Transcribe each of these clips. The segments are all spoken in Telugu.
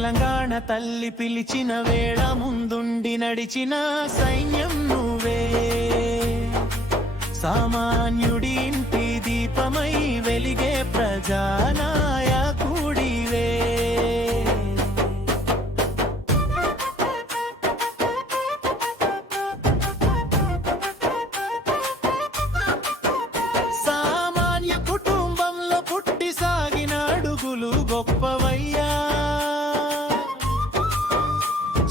తెలంగాణ తల్లి పిలిచిన వేళ ముందుండి నడిచిన సైన్యం నువ్వే, సామాన్యుడి ఇంటి దీపమై వెలిగే ప్రజానాయకుడివే. సామాన్య కుటుంబంలో పుట్టి సాగిన అడుగులు గొప్పవయ్యా,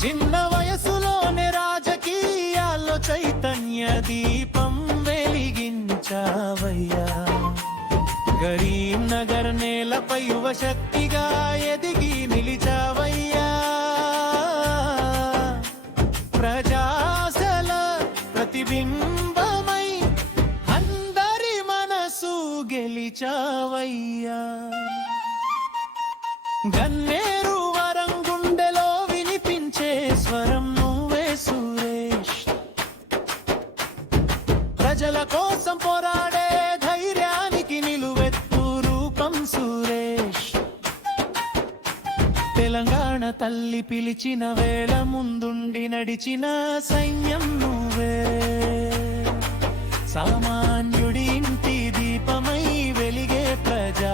చిన్న వయసులోనే రాజకీయాల్లో చైతన్య దీపం వెలిగించావయ్యా. కరీంనగర్ నేలపై యువ శక్తిగా ఎదిగి నిలిచావయ్యా. ప్రజాశల ప్రతిబింబమై అందరి మనసు గెలిచావయ్యా. గన్నేరు వరం గుండెలో వినిపించే స్వరం నువ్వే సురేష్, ప్రజల కోసం పోరాడే ధైర్యానికి నిలువెత్తు రూపం సురేష్. తెలంగాణ తల్లి పిలిచిన వేళ ముందుండి నడిచిన సైన్యం నువ్వే, సామాన్యుడి ఇంటి దీపమై వెలిగే ప్రజానాయకుడివే.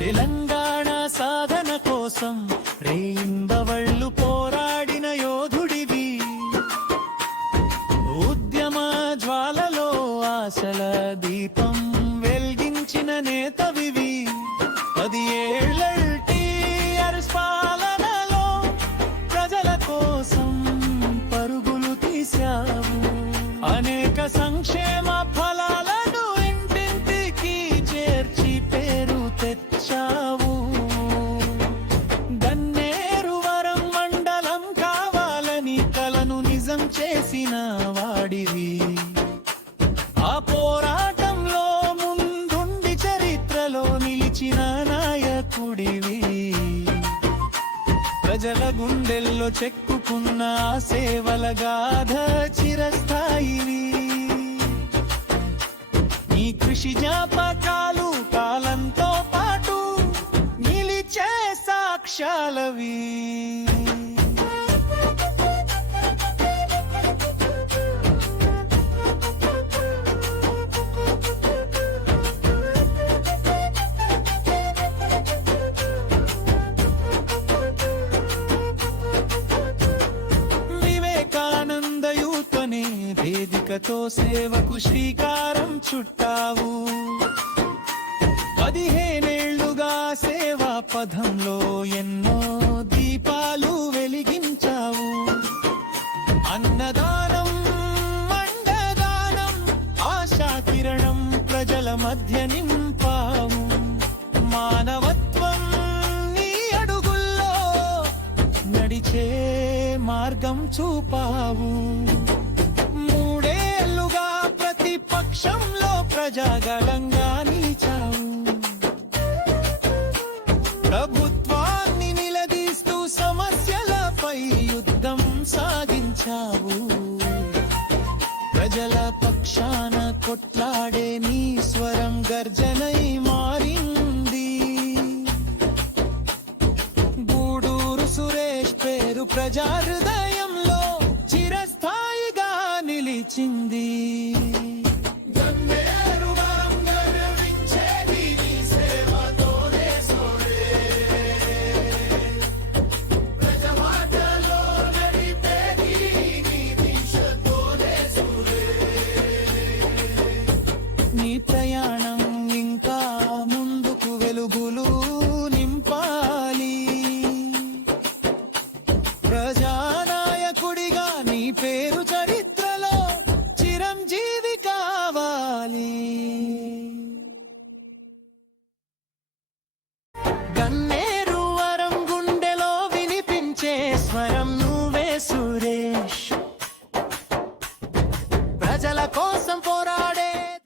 తెలంగాణ సాధన కోసం రేయింబవళ్ళు పోరాడిన యోధుడివి, ఉద్యమ జ్వాలలో ఆశల దీపం వెలిగించిన నేతవివి. 10 ఏళ్ల టీఆర్ఎస్ పాలనలో ప్రజల కోసం పరుగులు తీశావు, అనేక సంక్షేమ ఫలాలను ఇంటింటికి చేర్చి పేరు తెచ్చావు. గన్నేరు వరం మండలం కావాలని కలను నిజం చేసిన వాడివి, ఆ పోరాటంలో ముందుండి చరిత్రలో నిలిచిన నాయకుడివి. ప్రజల గుండెల్లో చెక్కుకున్న సేవల గాథ చిరస్థాయివి. నీ కృషి జ్ఞాపకాలు కాలంతో పాటు నిలిచే సాక్ష్యాలవి. వివేకానంద యూత్ అనే వేదికతో సేవకు శ్రీకారం చుట్టావు, 15 ఏళ్లుగా సేవా పథంలో ఎన్నో దీపాలు వెలిగించావు. అన్నదానం మండదానం ఆశా కిరణం ప్రజల మధ్య నింపావు. మానవత్వం నీ అడుగుల్లో నడిచే మార్గం చూపావు. 3 ఏళ్లుగా ప్రతిపక్షంలో ప్రజాగళంగా నిలిచావు, ప్రభుత్వాన్ని నిలదీస్తూ సమస్యలపై యుద్ధం సాగించావు. ప్రజల పక్షాన కొట్లాడే నీ స్వరం గర్జనై మారింది. గూడూరు సురేష్ పేరు ప్రజా హృదయంలో చిరస్థాయిగా నిలిచింది. నీ ప్రయాణం ఇంకా ముందుకు వెలుగులు నింపాలి. ప్రజానాయకుడిగా నీ పేరు చరిత్రలో చిరంజీవి కావాలి. గన్నేరు వరం గుండెలో వినిపించే స్వరం నువ్వే సురేష్, ప్రజల కోసం